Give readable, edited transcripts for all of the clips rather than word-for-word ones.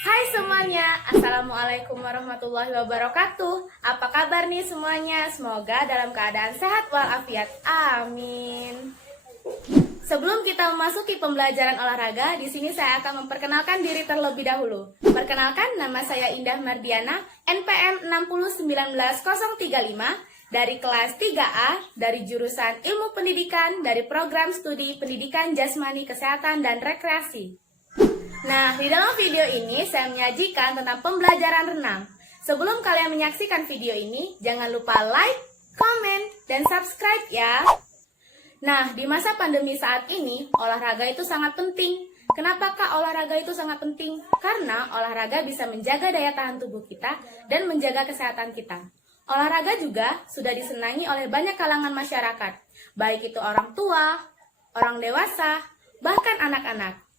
Hai semuanya, Assalamualaikum warahmatullahi wabarakatuh. Apa kabar nih semuanya? Semoga dalam keadaan sehat walafiat. Amin. Sebelum kita memasuki pembelajaran olahraga, di sini saya akan memperkenalkan diri terlebih dahulu. Perkenalkan, nama saya Indah Mardiana, NPM 6019035 dari kelas 3A dari jurusan Ilmu Pendidikan dari program studi Pendidikan Jasmani Kesehatan dan Rekreasi. Nah, di dalam video ini saya menyajikan tentang pembelajaran renang. Sebelum kalian menyaksikan video ini, jangan lupa like, komen, dan subscribe ya. Nah, di masa pandemi saat ini, olahraga itu sangat penting. Kenapa Kak olahraga itu sangat penting? Karena olahraga bisa menjaga daya tahan tubuh kita dan menjaga kesehatan kita. Olahraga juga sudah disenangi oleh banyak kalangan masyarakat, baik itu orang tua, orang dewasa, bahkan anak-anak.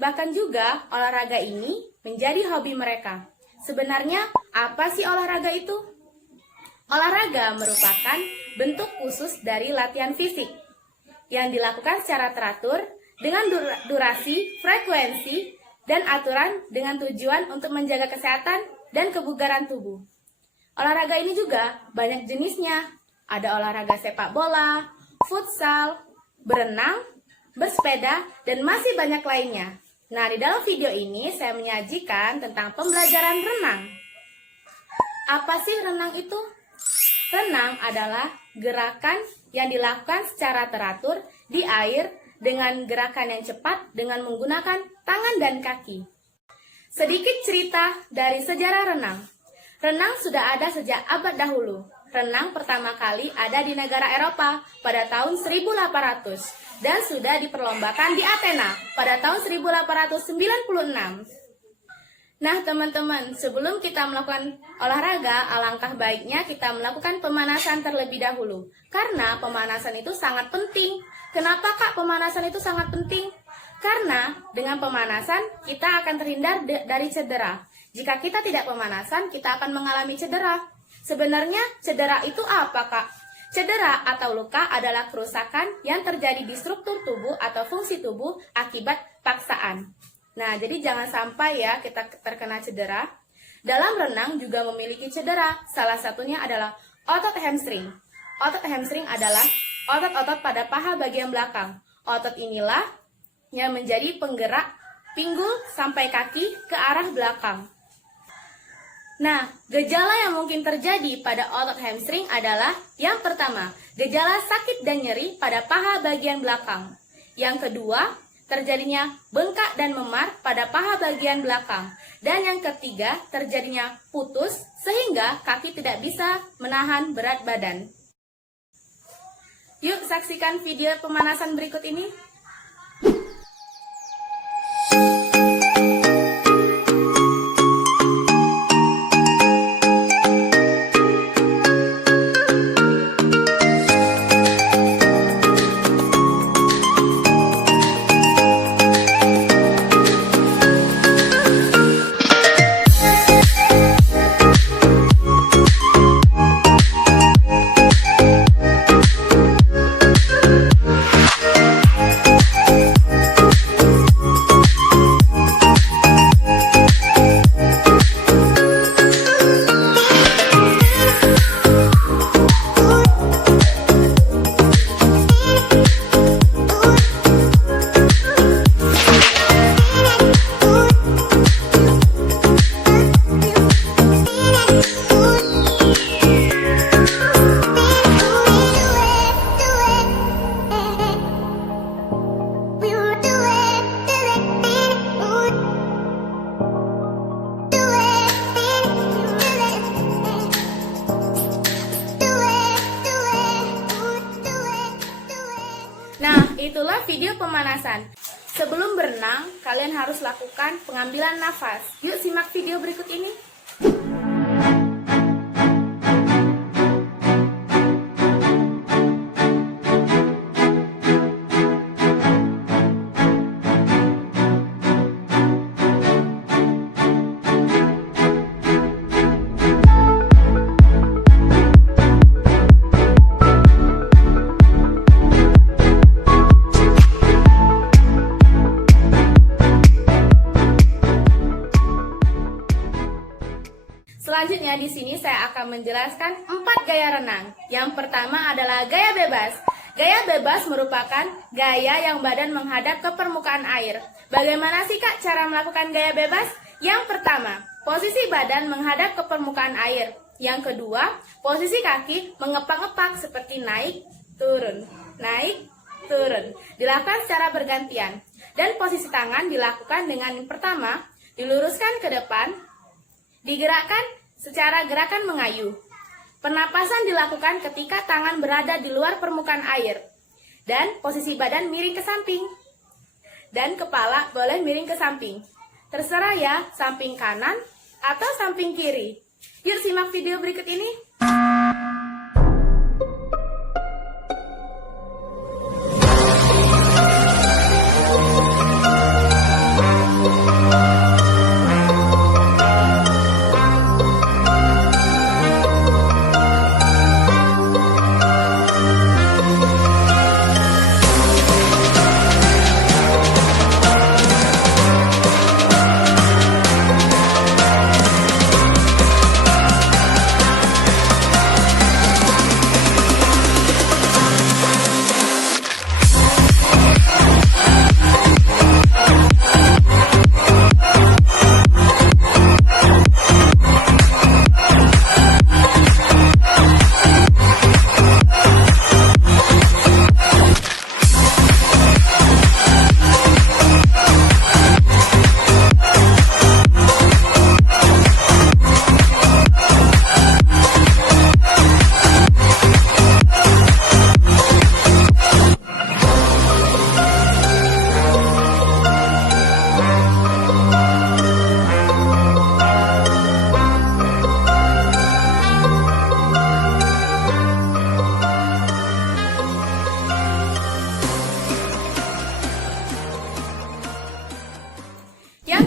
Bahkan juga olahraga ini menjadi hobi mereka. Sebenarnya apa sih olahraga itu? Olahraga merupakan bentuk khusus dari latihan fisik yang dilakukan secara teratur dengan durasi, frekuensi, dan aturan dengan tujuan untuk menjaga kesehatan dan kebugaran tubuh. Olahraga ini juga banyak jenisnya. Ada olahraga sepak bola, futsal, berenang, bersepeda, dan masih banyak lainnya. Nah, di dalam video ini saya menyajikan tentang pembelajaran renang. Apa sih renang itu? Renang adalah gerakan yang dilakukan secara teratur di air dengan gerakan yang cepat dengan menggunakan tangan dan kaki. Sedikit cerita dari sejarah renang. Renang sudah ada sejak abad dahulu. Renang pertama kali ada di negara Eropa pada tahun 1800 dan sudah diperlombakan di Athena pada tahun 1896. Nah teman-teman, sebelum kita melakukan olahraga, alangkah baiknya kita melakukan pemanasan terlebih dahulu. Karena pemanasan itu sangat penting. Kenapa Kak pemanasan itu sangat penting? Karena dengan pemanasan kita akan terhindar dari cedera. Jika kita tidak pemanasan, kita akan mengalami cedera. Sebenarnya cedera itu apa Kak? Cedera atau luka adalah kerusakan yang terjadi di struktur tubuh atau fungsi tubuh akibat paksaan. Nah, jadi jangan sampai ya kita terkena cedera. Dalam renang juga memiliki cedera. Salah satunya adalah otot hamstring. Otot hamstring adalah otot-otot pada paha bagian belakang. Otot inilah yang menjadi penggerak pinggul sampai kaki ke arah belakang. Nah, gejala yang mungkin terjadi pada otot hamstring adalah yang pertama, gejala sakit dan nyeri pada paha bagian belakang. Yang kedua, terjadinya bengkak dan memar pada paha bagian belakang. Dan yang ketiga, terjadinya putus sehingga kaki tidak bisa menahan berat badan. Yuk saksikan video pemanasan berikut ini. Nah, itulah video pemanasan. Sebelum berenang, kalian harus lakukan pengambilan nafas. Yuk simak video berikut ini. Selanjutnya di sini saya akan menjelaskan 4 gaya renang. Yang pertama adalah gaya bebas. Gaya bebas merupakan gaya yang badan menghadap ke permukaan air. Bagaimana sih Kak cara melakukan gaya bebas? Yang pertama, posisi badan menghadap ke permukaan air. Yang kedua, posisi kaki mengepak-ngepak seperti naik, turun, naik, turun. Dilakukan secara bergantian. Dan posisi tangan dilakukan dengan yang pertama, diluruskan ke depan, digerakkan secara gerakan mengayuh. Pernapasan dilakukan ketika tangan berada di luar permukaan air. Dan posisi badan miring ke samping. Dan kepala boleh miring ke samping. Terserah ya, samping kanan atau samping kiri. Yuk simak video berikut ini.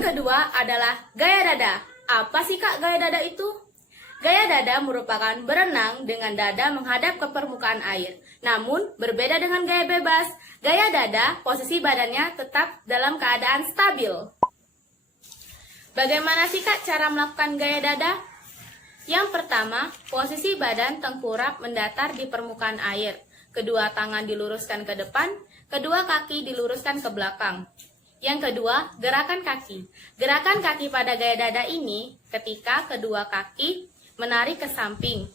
Kedua adalah gaya dada. Apa sih Kak gaya dada itu? Gaya dada merupakan berenang dengan dada menghadap ke permukaan air. Namun berbeda dengan gaya bebas. Gaya dada posisi badannya tetap dalam keadaan stabil. Bagaimana sih Kak cara melakukan gaya dada? Yang pertama, posisi badan tengkurap mendatar di permukaan air. Kedua tangan diluruskan ke depan, kedua kaki diluruskan ke belakang. Yang kedua, gerakan kaki. Gerakan kaki pada gaya dada ini ketika kedua kaki menarik ke samping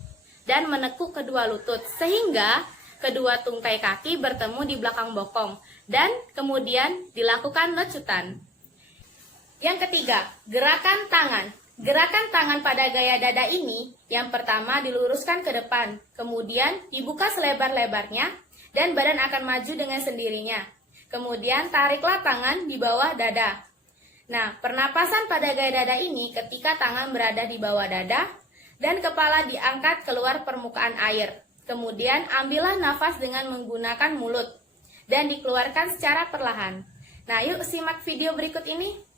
dan menekuk kedua lutut sehingga kedua tungkai kaki bertemu di belakang bokong dan kemudian dilakukan lecutan. Yang ketiga, gerakan tangan. Gerakan tangan pada gaya dada ini yang pertama diluruskan ke depan, kemudian dibuka selebar-lebarnya dan badan akan maju dengan sendirinya. Kemudian tariklah tangan di bawah dada. Nah, pernapasan pada gaya dada ini ketika tangan berada di bawah dada dan kepala diangkat keluar permukaan air. Kemudian ambillah nafas dengan menggunakan mulut dan dikeluarkan secara perlahan. Nah, yuk simak video berikut ini.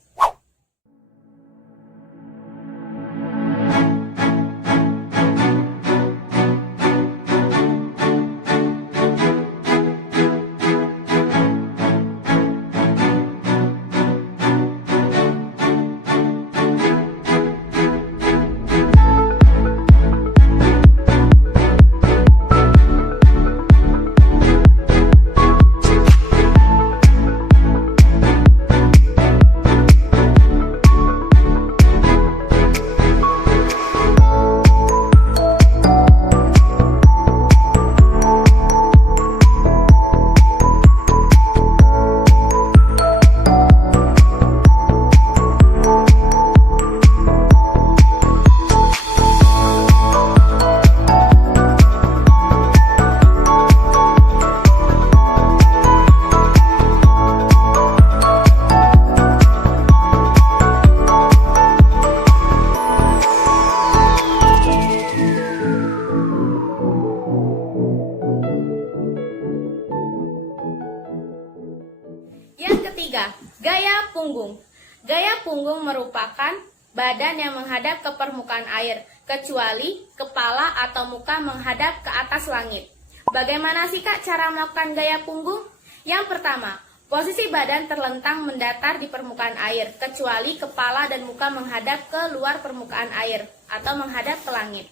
Ketiga, gaya punggung. Gaya punggung merupakan badan yang menghadap ke permukaan air, kecuali kepala atau muka menghadap ke atas langit. Bagaimana sih Kak cara melakukan gaya punggung? Yang pertama, Posisi badan terlentang mendatar di permukaan air, kecuali kepala dan muka menghadap ke luar permukaan air atau menghadap ke langit.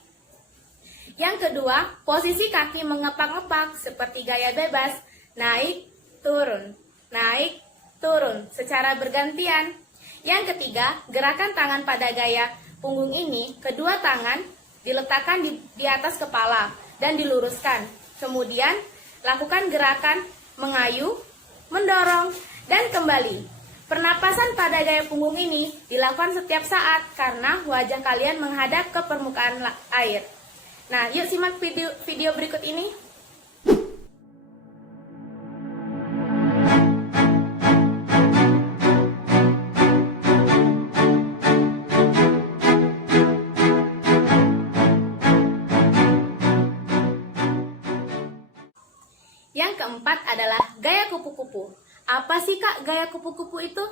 Yang kedua, posisi kaki mengepak-ngepak seperti gaya bebas, naik, turun, secara bergantian. Yang ketiga, gerakan tangan pada gaya punggung ini, kedua tangan diletakkan di atas kepala dan diluruskan. Kemudian, lakukan gerakan mengayuh, mendorong, dan kembali. Pernapasan pada gaya punggung ini dilakukan setiap saat karena wajah kalian menghadap ke permukaan air. Nah, yuk simak video berikut ini. Yang keempat adalah gaya kupu-kupu. Apa sih Kak gaya kupu-kupu itu?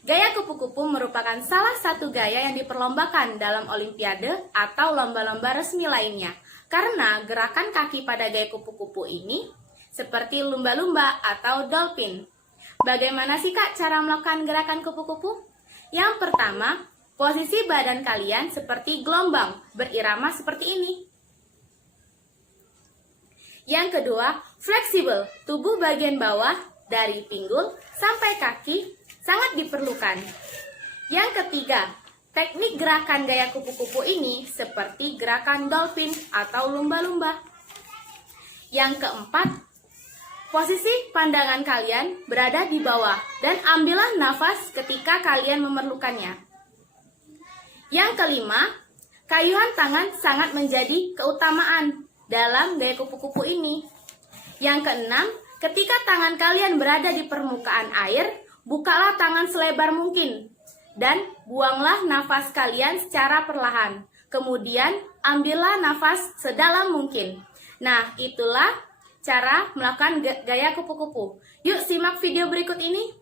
Gaya kupu-kupu merupakan salah satu gaya yang diperlombakan dalam olimpiade atau lomba-lomba resmi lainnya. Karena gerakan kaki pada gaya kupu-kupu ini seperti lumba-lumba atau dolphin. Bagaimana sih Kak cara melakukan gerakan kupu-kupu? Yang pertama, posisi badan kalian seperti gelombang, berirama seperti ini. Yang kedua, fleksibel, tubuh bagian bawah dari pinggul sampai kaki sangat diperlukan. Yang ketiga, teknik gerakan gaya kupu-kupu ini seperti gerakan dolphin atau lumba-lumba. Yang keempat, posisi pandangan kalian berada di bawah dan ambillah nafas ketika kalian memerlukannya. Yang kelima, kayuhan tangan sangat menjadi keutamaan dalam gaya kupu-kupu ini. Yang keenam, ketika tangan kalian berada di permukaan air, bukalah tangan selebar mungkin dan buanglah nafas kalian secara perlahan. Kemudian ambillah nafas sedalam mungkin. Nah, itulah cara melakukan gaya kupu-kupu. Yuk simak video berikut ini.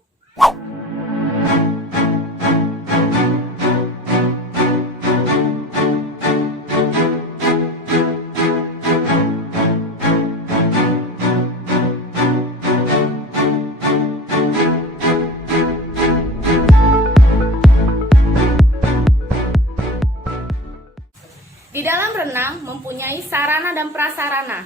Di dalam renang mempunyai sarana dan prasarana.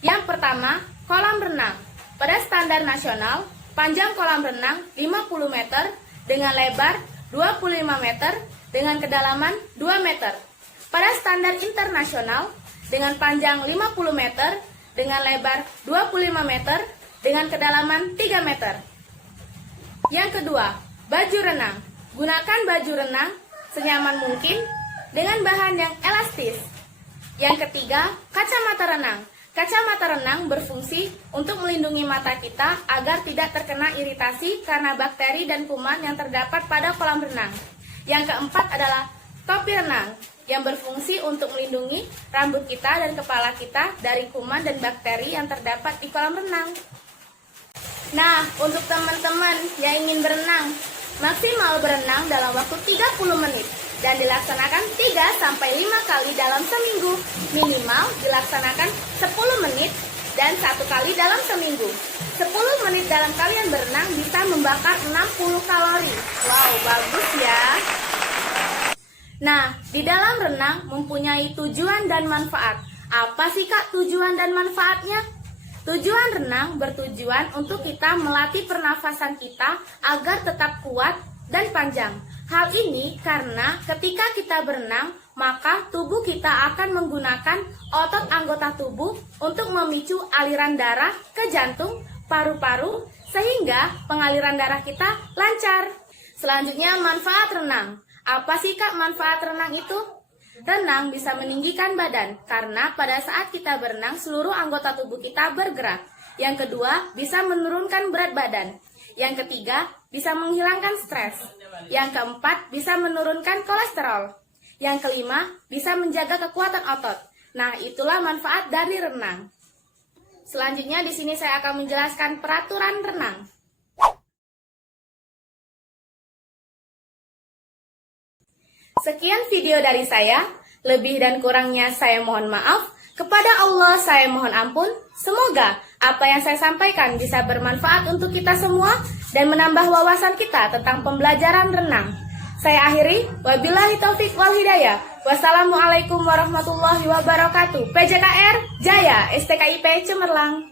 Yang pertama, kolam renang. Pada standar nasional, panjang kolam renang 50 meter dengan lebar 25 meter dengan kedalaman 2 meter. Pada standar internasional, dengan panjang 50 meter dengan lebar 25 meter dengan kedalaman 3 meter. Yang kedua, baju renang. Gunakan baju renang senyaman mungkin dengan bahan yang elastis. Yang ketiga, kacamata renang. Kacamata renang berfungsi untuk melindungi mata kita agar tidak terkena iritasi karena bakteri dan kuman yang terdapat pada kolam renang. Yang keempat adalah topi renang yang berfungsi untuk melindungi rambut kita dan kepala kita dari kuman dan bakteri yang terdapat di kolam renang. Nah, untuk teman-teman yang ingin berenang, maksimal berenang dalam waktu 30 menit. Dan dilaksanakan 3-5 kali dalam seminggu. Minimal dilaksanakan 10 menit dan 1 kali dalam seminggu. 10 menit dalam kalian berenang bisa membakar 60 kalori. Wow, bagus ya. Nah, di dalam renang mempunyai tujuan dan manfaat. Apa sih Kak tujuan dan manfaatnya? Tujuan renang bertujuan untuk kita melatih pernafasan kita agar tetap kuat dan panjang. Hal ini karena ketika kita berenang, maka tubuh kita akan menggunakan otot anggota tubuh untuk memicu aliran darah ke jantung, paru-paru, sehingga pengaliran darah kita lancar. Selanjutnya, manfaat renang. Apa sih Kak manfaat renang itu? Renang bisa meninggikan badan, karena pada saat kita berenang, seluruh anggota tubuh kita bergerak. Yang kedua, bisa menurunkan berat badan. Yang ketiga, bisa menghilangkan stres. Yang keempat, bisa menurunkan kolesterol. Yang kelima, bisa menjaga kekuatan otot. Nah, itulah manfaat dari renang. Selanjutnya di sini saya akan menjelaskan peraturan renang. Sekian video dari saya. Lebih dan kurangnya saya mohon maaf. Kepada Allah saya mohon ampun. Semoga apa yang saya sampaikan bisa bermanfaat untuk kita semua dan menambah wawasan kita tentang pembelajaran renang. Saya akhiri, wabillahi taufik wal hidayah. Wassalamualaikum warahmatullahi wabarakatuh. PJKR Jaya STKIP Cemerlang.